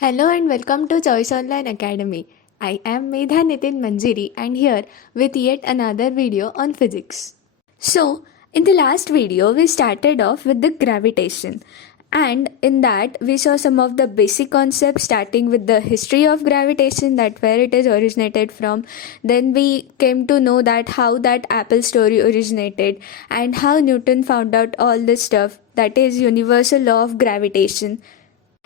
Hello and welcome to Choice Online Academy. I am Medha Nitin Manjiri and here with yet another video on physics. So, in the last video, we started off with the gravitation, and in that, we saw some of the basic concepts starting with the history of gravitation, that where it is originated from. Then we came to know that how that apple story originated and how Newton found out all this stuff, that is universal law of gravitation,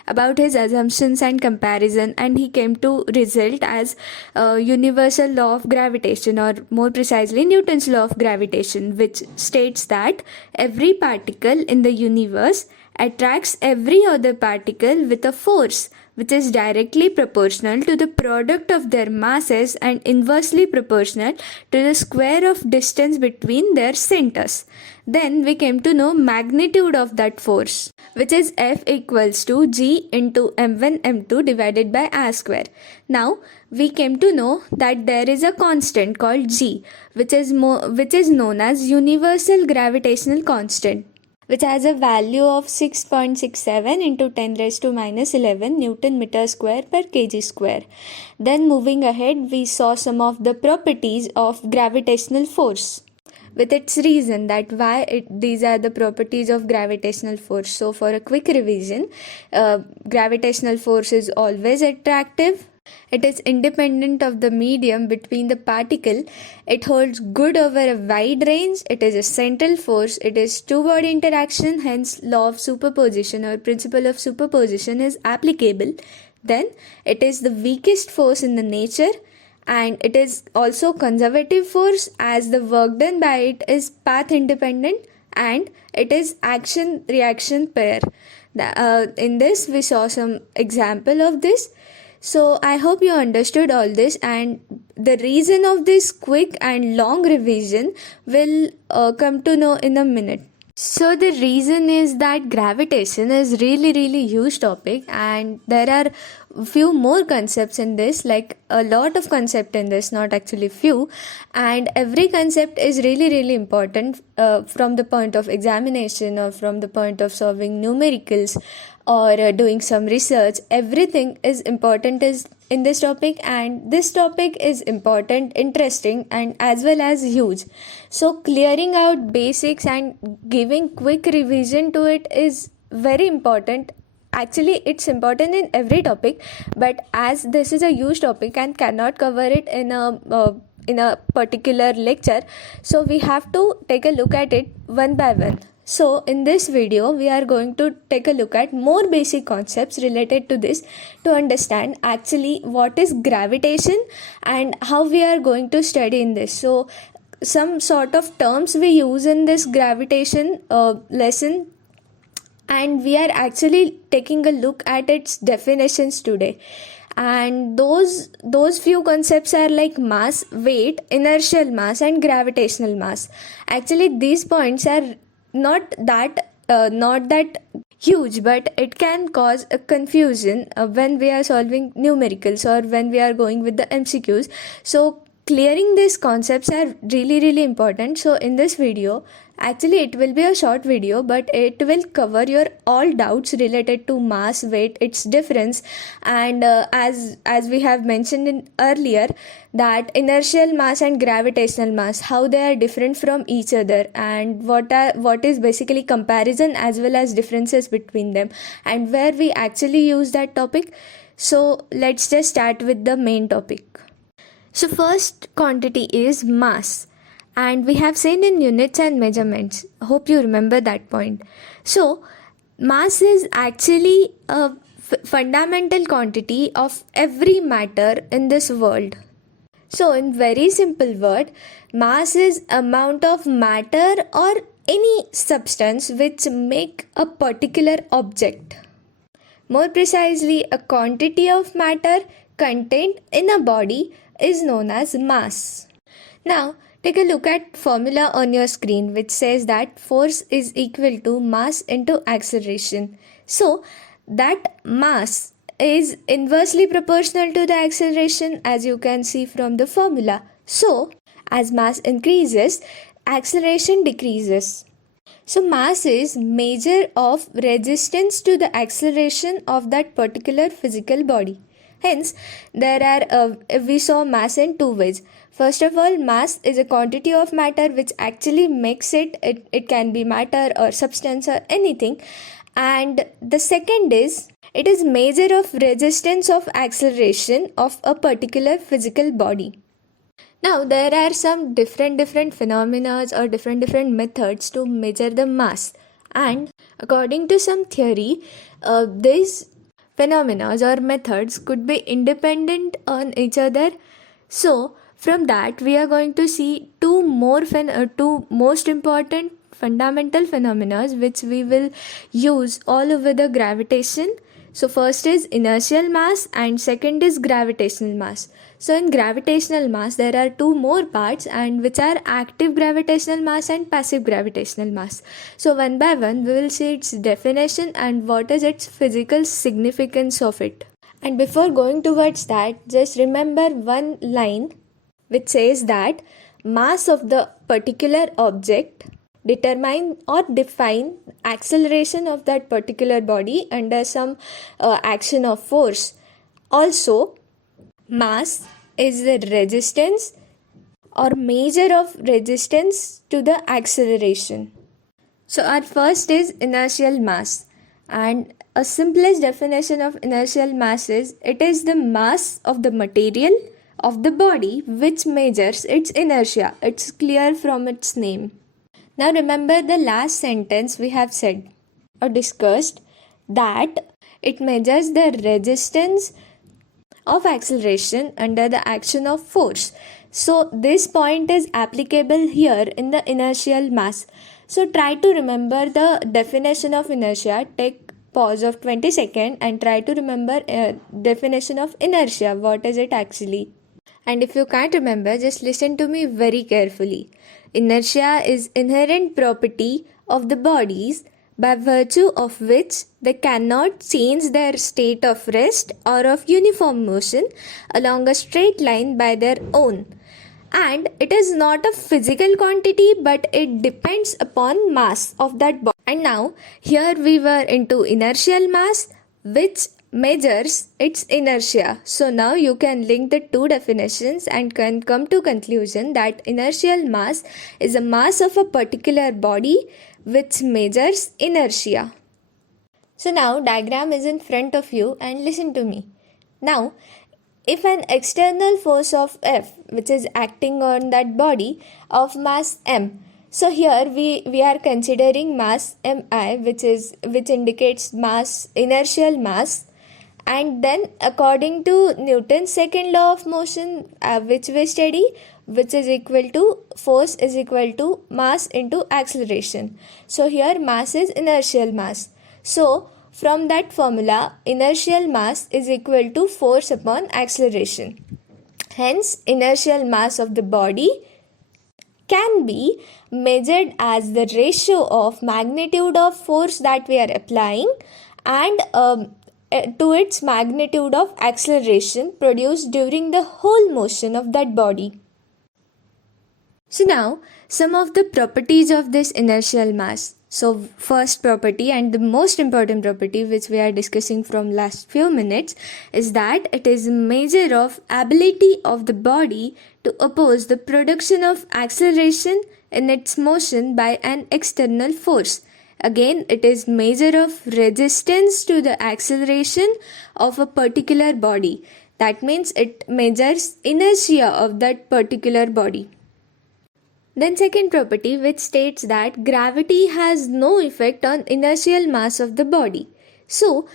about his assumptions and comparison, and he came to result as universal law of gravitation, or more precisely Newton's law of gravitation, which states that every particle in the universe attracts every other particle with a force which is directly proportional to the product of their masses and inversely proportional to the square of distance between their centers. Then we came to know magnitude of that force, which is F equals to G into m1 m2 divided by r square. Now we came to know that there is a constant called G, which is known as universal gravitational constant, which has a value of 6.67 into 10 raised to minus 11 Newton meter square per kg square. Then moving ahead, we saw some of the properties of gravitational force with its reason, that these are the properties of gravitational force. So for a quick revision, gravitational force is always attractive. It is independent of the medium between the particle. It holds good over a wide range. It is a central force. It is two-body interaction. Hence, law of superposition or principle of superposition is applicable. Then, it is the weakest force in the nature, and it is also conservative force, as the work done by it is path independent, and it is action reaction pair. In this we saw some example of this. So I hope you understood all this, and the reason of this quick and long revision will come to know in a minute. So the reason is that gravitation is really huge topic, and there are few more concepts in this, like a lot of concept in this, not actually few, and every concept is really important from the point of examination or from the point of solving numericals or doing some research. Everything is important is in this topic, and this topic is important, interesting, and as well as huge. So clearing out basics and giving quick revision to it is very important. Actually, it's important in every topic, but as this is a huge topic and cannot cover it in a particular lecture, so we have to take a look at it one by one. So in this video, we are going to take a look at more basic concepts related to this, to understand actually what is gravitation and how we are going to study in this. So some sort of terms we use in this gravitation lesson, and we are actually taking a look at its definitions today. And those few concepts are like mass, weight, inertial mass, and gravitational mass. Actually, these points are not that huge, but it can cause a confusion when we are solving numericals or when we are going with the MCQs. So clearing these concepts are really important. So in this video, actually it will be a short video, but it will cover your all doubts related to mass, weight, its difference, and as we have mentioned in earlier, that inertial mass and gravitational mass, how they are different from each other, and what is basically comparison as well as differences between them, and where we actually use that topic. So let's just start with the main topic. So first quantity is mass, and we have seen in units and measurements. Hope you remember that point. So mass is actually a fundamental quantity of every matter in this world. So in very simple word, mass is amount of matter or any substance which make a particular object. More precisely, a quantity of matter contained in a body is known as mass. Now, take a look at formula on your screen, which says that force is equal to mass into acceleration. So, that mass is inversely proportional to the acceleration, as you can see from the formula. So, as mass increases, acceleration decreases. So mass is measure of resistance to the acceleration of that particular physical body. Hence, we saw mass in two ways. First of all, mass is a quantity of matter which actually makes it can be matter or substance or anything. And the second is, it is measure of resistance of acceleration of a particular physical body. Now, there are some different phenomena or different methods to measure the mass, and according to some theory, these phenomena or methods could be independent on each other. So, from that, we are going to see two most important fundamental phenomena which we will use all over the gravitation. So first is inertial mass and second is gravitational mass. So in gravitational mass there are two more parts, and which are active gravitational mass and passive gravitational mass. So one by one we will see its definition and what is its physical significance of it. And before going towards that, just remember one line which says that mass of the particular object determine or define acceleration of that particular body under some action of force. Also, mass is the resistance or measure of resistance to the acceleration. So our first is inertial mass, and a simplest definition of inertial mass is it is the mass of the material of the body which measures its inertia. It's clear from its name. Now remember the last sentence we have said or discussed, that it measures the resistance of acceleration under the action of force. So this point is applicable here in the inertial mass. So try to remember the definition of inertia. Take pause of 20 seconds and try to remember definition of inertia. What is it actually? And if you can't remember, just listen to me very carefully. Inertia is inherent property of the bodies by virtue of which they cannot change their state of rest or of uniform motion along a straight line by their own. And it is not a physical quantity, but it depends upon mass of that body. And now here we were into inertial mass, which measures its inertia. So now you can link the two definitions and can come to conclusion that inertial mass is a mass of a particular body which measures inertia. So now diagram is in front of you and listen to me. Now if an external force of F which is acting on that body of mass m, so here we are considering mass mi, which indicates mass, inertial mass. And then according to Newton's second law of motion, which we study, which is equal to force is equal to mass into acceleration. So here mass is inertial mass. So from that formula, inertial mass is equal to force upon acceleration. Hence inertial mass of the body can be measured as the ratio of magnitude of force that we are applying and to its magnitude of acceleration produced during the whole motion of that body. So now some of the properties of this inertial mass. So first property and the most important property which we are discussing from last few minutes is that it is a measure of ability of the body to oppose the production of acceleration in its motion by an external force. Again, it is measure of resistance to the acceleration of a particular body. That means it measures inertia of that particular body. Then second property, which states that gravity has no effect on inertial mass of the body. So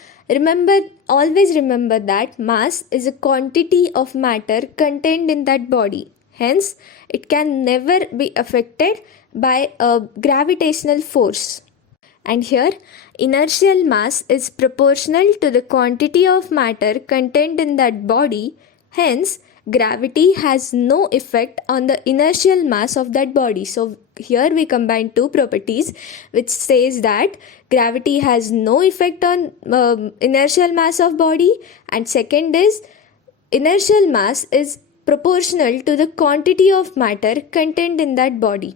always remember that mass is a quantity of matter contained in that body. Hence, it can never be affected by a gravitational force. And here, inertial mass is proportional to the quantity of matter contained in that body. Hence, gravity has no effect on the inertial mass of that body. So here we combine two properties which says that gravity has no effect on inertial mass of body, and second is inertial mass is proportional to the quantity of matter contained in that body.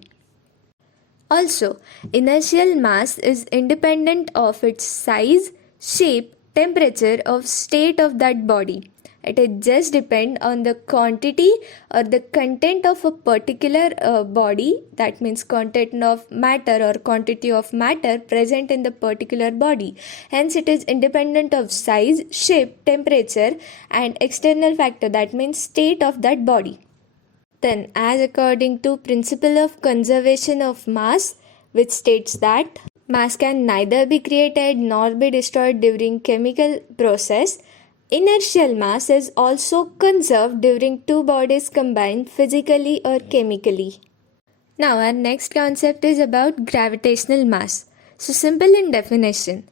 Also, inertial mass is independent of its size, shape, temperature, of state of that body. It is just depend on the quantity or the content of a particular body, that means content of matter or quantity of matter present in the particular body. Hence it is independent of size, shape, temperature and external factor, that means state of that body. Then, as according to principle of conservation of mass, which states that mass can neither be created nor be destroyed during chemical process, inertial mass is also conserved during two bodies combined physically or chemically. Now our next concept is about gravitational mass. So simple in definition.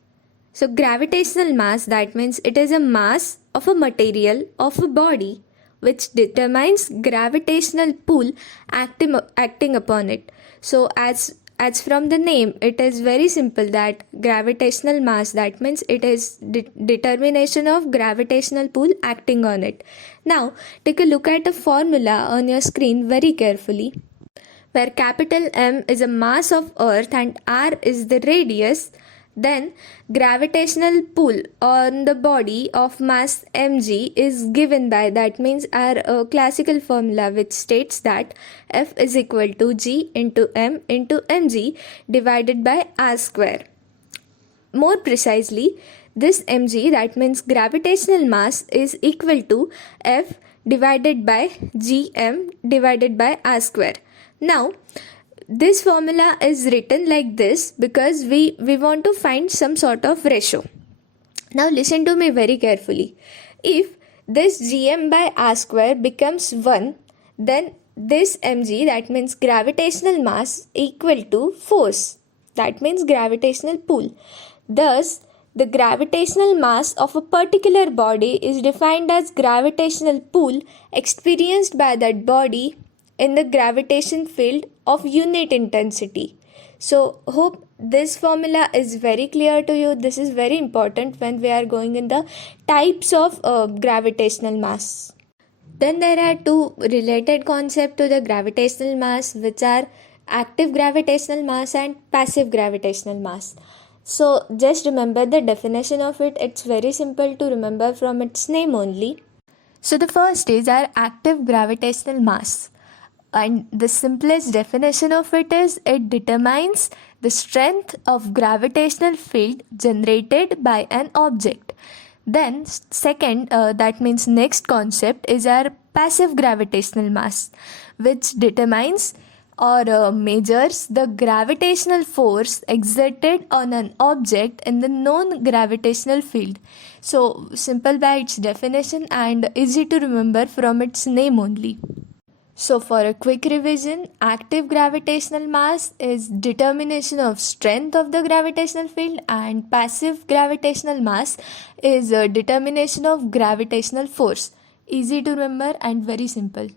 So gravitational mass, that means it is a mass of a material of a body which determines gravitational pull acting upon it. So as from the name, it is very simple that gravitational mass, that means it is determination of gravitational pull acting on it. Now take a look at a formula on your screen very carefully, where capital M is a mass of earth and r is the radius. Then gravitational pull on the body of mass mg is given by, that means our classical formula, which states that F is equal to g into m into mg divided by r square. More precisely, this mg, that means gravitational mass, is equal to F divided by gm divided by r square. Now this formula is written like this because we want to find some sort of ratio. Now listen to me very carefully. If this gm by r square becomes 1, then this mg, that means gravitational mass, equal to force, that means gravitational pull. Thus, the gravitational mass of a particular body is defined as gravitational pull experienced by that body in the gravitation field of unit intensity. So hope this formula is very clear to you. This is very important when we are going in the types of gravitational mass. Then there are two related concepts to the gravitational mass, which are active gravitational mass and passive gravitational mass. So just remember the definition of it. It's very simple to remember from its name only. So the first is our active gravitational mass. And the simplest definition of it is it determines the strength of gravitational field generated by an object. Then second, that means next concept is our passive gravitational mass, which determines or measures the gravitational force exerted on an object in the known gravitational field. So simple by its definition and easy to remember from its name only. So for a quick revision, active gravitational mass is determination of strength of the gravitational field, and passive gravitational mass is a determination of gravitational force. Easy to remember and very simple.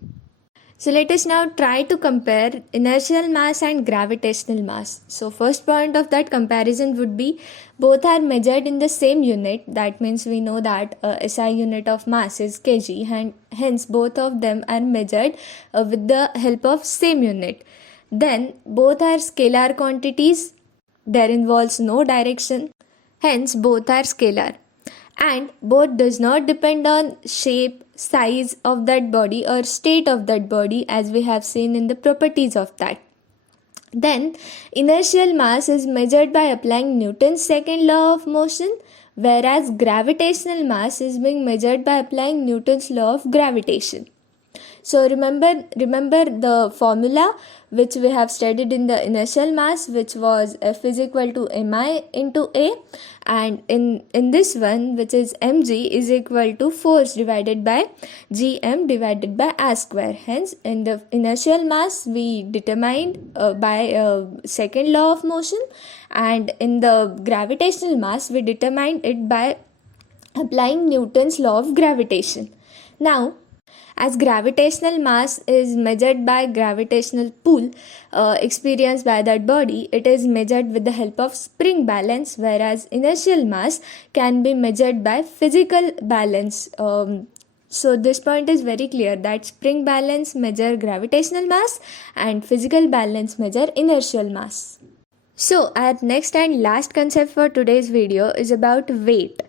So let us now try to compare inertial mass and gravitational mass. So first point of that comparison would be both are measured in the same unit. That means we know that SI unit of mass is kg, and hence both of them are measured with the help of same unit. Then both are scalar quantities. There involves no direction. Hence both are scalar. And both does not depend on shape, size of that body or state of that body, as we have seen in the properties of that. Then inertial mass is measured by applying Newton's second law of motion, whereas gravitational mass is being measured by applying Newton's law of gravitation. So remember the formula which we have studied in the inertial mass, which was F is equal to mi into A, and in this one, which is mg, is equal to force divided by gm divided by r square. Hence in the inertial mass we determined by second law of motion, and in the gravitational mass we determined it by applying Newton's law of gravitation. Now as gravitational mass is measured by gravitational pull experienced by that body, it is measured with the help of spring balance, whereas inertial mass can be measured by physical balance So this point is very clear that spring balance measure gravitational mass and physical balance measure inertial mass. So our next and last concept for today's video is about weight,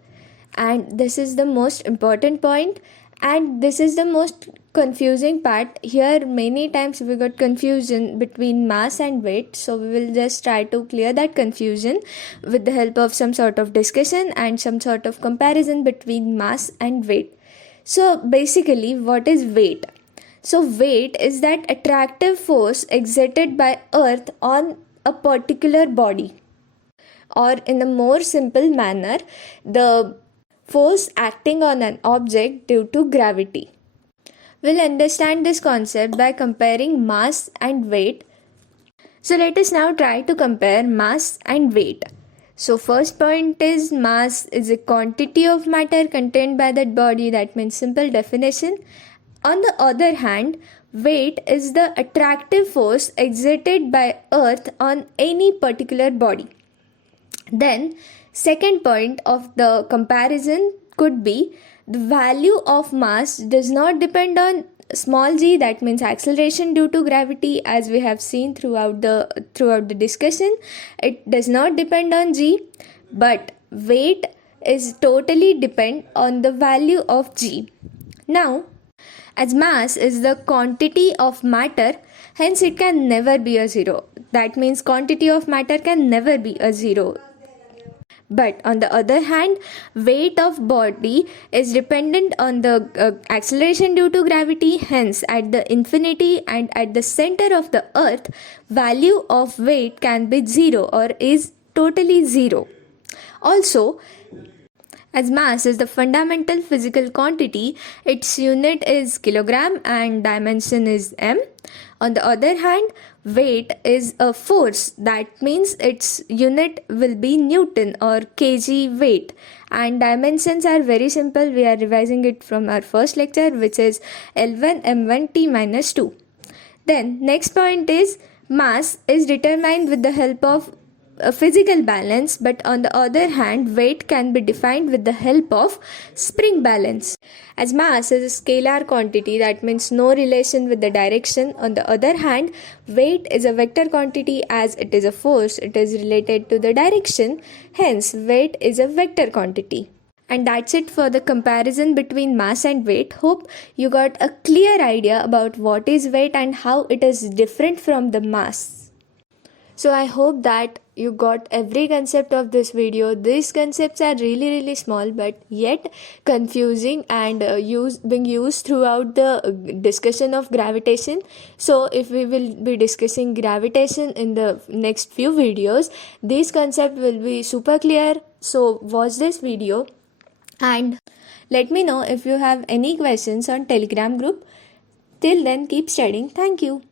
and this is the most important point, and this is the most confusing part. Here many times we got confusion between mass and weight, so we will just try to clear that confusion with the help of some sort of discussion and some sort of comparison between mass and weight. So basically, what is weight? So weight is that attractive force exerted by earth on a particular body, or in a more simple manner, the force acting on an object due to gravity. We'll understand this concept by comparing mass and weight. So let us now try to compare mass and weight. So first point is mass is a quantity of matter contained by that body, that means simple definition. On the other hand, weight is the attractive force exerted by earth on any particular body. Then second point of the comparison could be the value of mass does not depend on small g, that means acceleration due to gravity, as we have seen throughout the discussion. It does not depend on g, but weight is totally depend on the value of g. Now, as mass is the quantity of matter, hence it can never be a zero. That means quantity of matter can never be a zero. But on the other hand, weight of body is dependent on the acceleration due to gravity. Hence, at the infinity and at the center of the earth, value of weight can be zero or is totally zero. Also, as mass is the fundamental physical quantity, its unit is kilogram and dimension is m. On the other hand, weight is a force, that means its unit will be Newton or kg weight, and dimensions are very simple. We are revising it from our first lecture, which is L1 m1 t minus 2. Then next point is mass is determined with the help of a physical balance, but on the other hand, weight can be defined with the help of spring balance. As mass is a scalar quantity, that means no relation with the direction. On the other hand, weight is a vector quantity, as it is a force, it is related to the direction. Hence, weight is a vector quantity. And that's it for the comparison between mass and weight. Hope you got a clear idea about what is weight and how it is different from the mass. So I hope that you got every concept of this video. These concepts are really small, but yet confusing and being used throughout the discussion of gravitation. So if we will be discussing gravitation in the next few videos, this concept will be super clear. So watch this video and let me know if you have any questions on Telegram group. Till then, keep studying. Thank you.